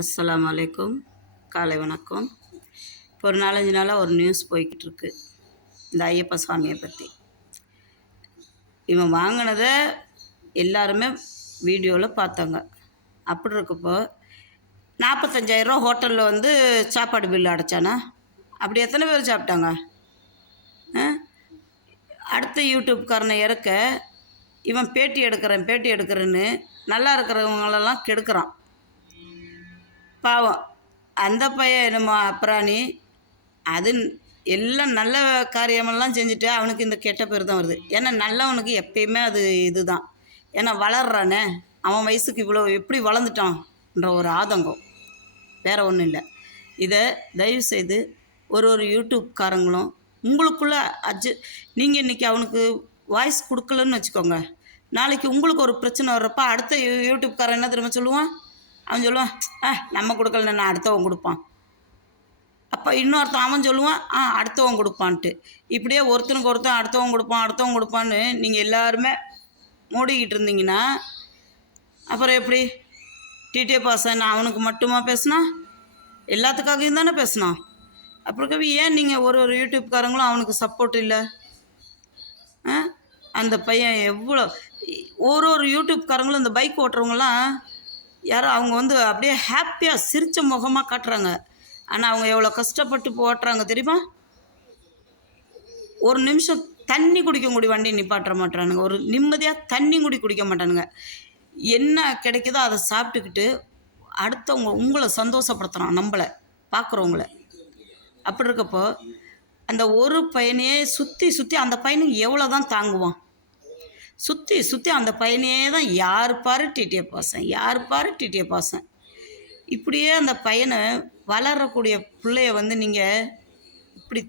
அஸ்ஸலாமு அலைக்கும். காலை வணக்கம். இப்போ ஒரு 4-5 நாளாக ஒரு நியூஸ் போய்கிட்டு இருக்கு, இந்த ஐயப்ப சுவாமியை பற்றி. இவன் வாங்கினதை எல்லாருமே வீடியோவில் பார்த்தாங்க. அப்படி இருக்கப்போ 45,000 ஹோட்டலில் வந்து சாப்பாடு பில்லு அடைச்சானா? அப்படி எத்தனை பேர் சாப்பிட்டாங்க? அடுத்த யூடியூப்காரனை இறக்க இவன் பேட்டி எடுக்கிறேன்னு நல்லா இருக்கிறவங்களெல்லாம் கெடுக்கிறான். பாவம் அந்த பையன் என்னமோ அப்புறாணி, அது எல்லாம் நல்ல காரியமெல்லாம் செஞ்சுட்டு அவனுக்கு இந்த கெட்ட பேர் தான் வருது. ஏன்னா நல்லவனுக்கு எப்பயுமே அது இதுதான். ஏன்னா வளர்றானே, அவன் வயசுக்கு இவ்வளோ எப்படி வளர்ந்துட்டான்ற ஒரு ஆதங்கம், வேறு ஒன்றும் இல்லை. இதை தயவுசெய்து ஒரு யூடியூப்காரங்களும் உங்களுக்குள்ளே நீங்கள் இன்றைக்கி அவனுக்கு வாய்ஸ் கொடுக்கலன்னு வச்சுக்கோங்க, நாளைக்கு உங்களுக்கு ஒரு பிரச்சனை வர்றப்ப அடுத்த யூடியூப்காரன் என்ன திரும்ப சொல்லுவான்? அவன் சொல்லுவான், நம்ம கொடுக்கலன்னு நான் அடுத்தவன் கொடுப்பான். அப்போ இன்னொருத்தன் அவன் சொல்லுவான், அடுத்தவன் கொடுப்பான்ட்டு. இப்படியே ஒருத்தனுக்கு ஒருத்தன் அடுத்தவன் கொடுப்பான்னு நீங்கள் எல்லாருமே மூடிக்கிட்டு இருந்தீங்கன்னா அப்புறம் எப்படி? டிடிஏ பாசன் அவனுக்கு மட்டுமா பேசுனா? எல்லாத்துக்காகவும் தானே பேசுனான். அப்புறம் ஏன் நீங்கள் ஒரு யூடியூப்காரங்களும் அவனுக்கு சப்போர்ட் இல்லை? அந்த பையன் எவ்வளோ ஒரு யூடியூப்காரங்களும் இந்த பைக் ஓட்டுறவங்களாம் யாரோ அவங்க வந்து அப்படியே ஹாப்பியாக சிரித்த முகமாக காட்டுறாங்க. ஆனால் அவங்க எவ்வளோ கஷ்டப்பட்டு ஓட்டுறாங்க தெரியுமா? ஒரு நிமிஷம் தண்ணி குடிக்க கூடிய வண்டி நிப்பாட்ட மாட்டானுங்க, ஒரு நிம்மதியாக தண்ணி குடிக்க மாட்டானுங்க. என்ன கிடைக்குதோ அதை சாப்பிட்டுக்கிட்டு அடுத்தவங்க உங்களை சந்தோஷப்படுத்துகிறான், நம்மளை பார்க்குறவங்கள. அப்படி இருக்கப்போ அந்த ஒரு பையனையே சுற்றி அந்த பையனுக்கு எவ்வளோ தான் தாங்குவான்? சுற்றி அந்த பையனையே தான் யார் பாரு டிடிஏ பாசன். இப்படியே அந்த பையனை வளரக்கூடிய பிள்ளைய வந்து நீங்கள் இப்படி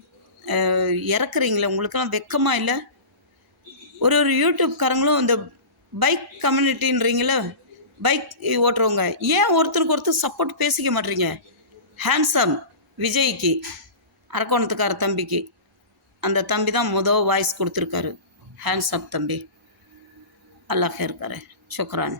இறக்குறீங்களே, உங்களுக்கெல்லாம் வெக்கமாக இல்லை? ஒரு யூடியூப்காரங்களும் இந்த பைக் கம்யூனிட்டின்றீங்கள, பைக் ஓட்டுறவங்க, ஏன் ஒருத்தருக்கு ஒருத்தர் சப்போர்ட் பேசிக்க மாட்டீங்க? ஹேண்ட்ஸம் விஜய்க்கு, அரக்கோணத்துக்கார தம்பிக்கு, அந்த தம்பி தான் வாய்ஸ் கொடுத்துருக்காரு. ஹேண்ட்ஸ் அப் தம்பி, அல்லாஹ் இருக்காரு. சுக்ரான்.